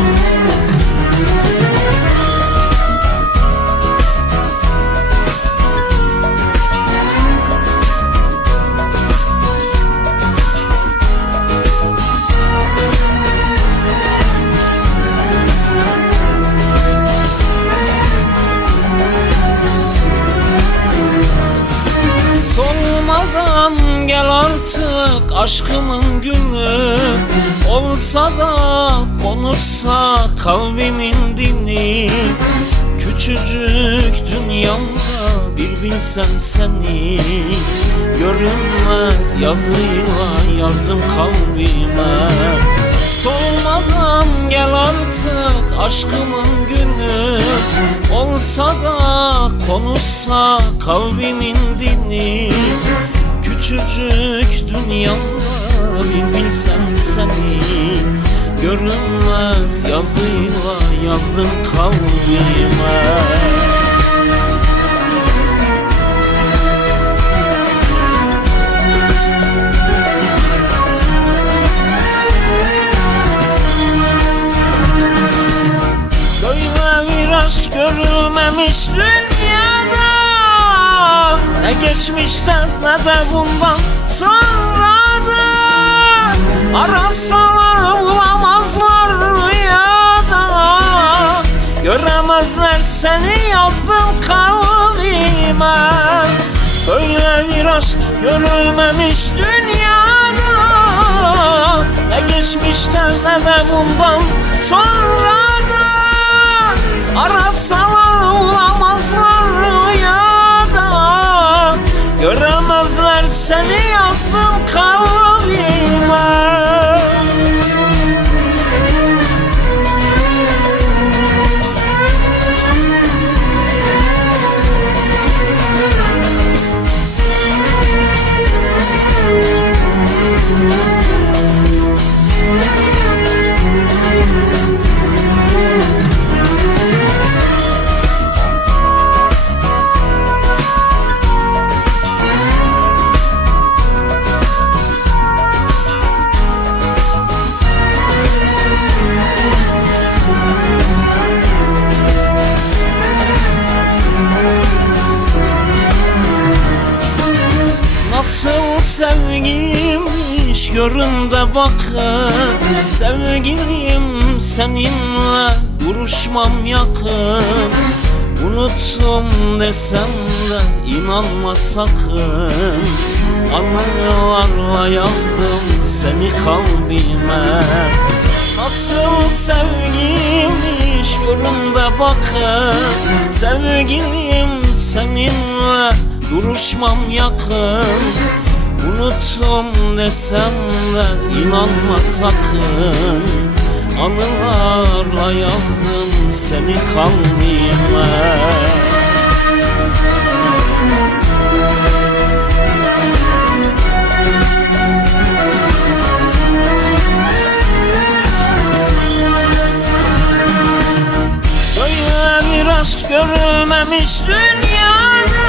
Thank you. Aşkımın günü. Olsa da konuşsa kalbimin dini Küçücük dünyamda bir bilsen seni. Görünmez yazıyla yazdım kalbime. Solmadan gel artık aşkımın günü. Olsa da konuşsa kalbimin dini Küçücük dünyamda bir bilsen seni Görünmez yazıyla yazdım kalbime. Böyle bir aşk görülmemiş dünyada Ne geçmişten ne de bundan sonra da Arasalar bulamazlar rüyada. Göremezler seni yazdım kalbime. Böyle bir aşk görülmemiş dünyada. Ne geçmişten ne de bundan sonra sevgiymiş görün de bakın Sevgilim seninle duruşmam yakın. Unuttum desem de inanma sakın. Anılarla yazdım seni kalbime Nasıl sevgiymiş de bakın Sevgilim seninle duruşmam yakın Unuttum desem de inanma sakın. Anılarla yazdım seni kalbime Böyle bir aşk görülmemiş dünyada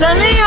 salir.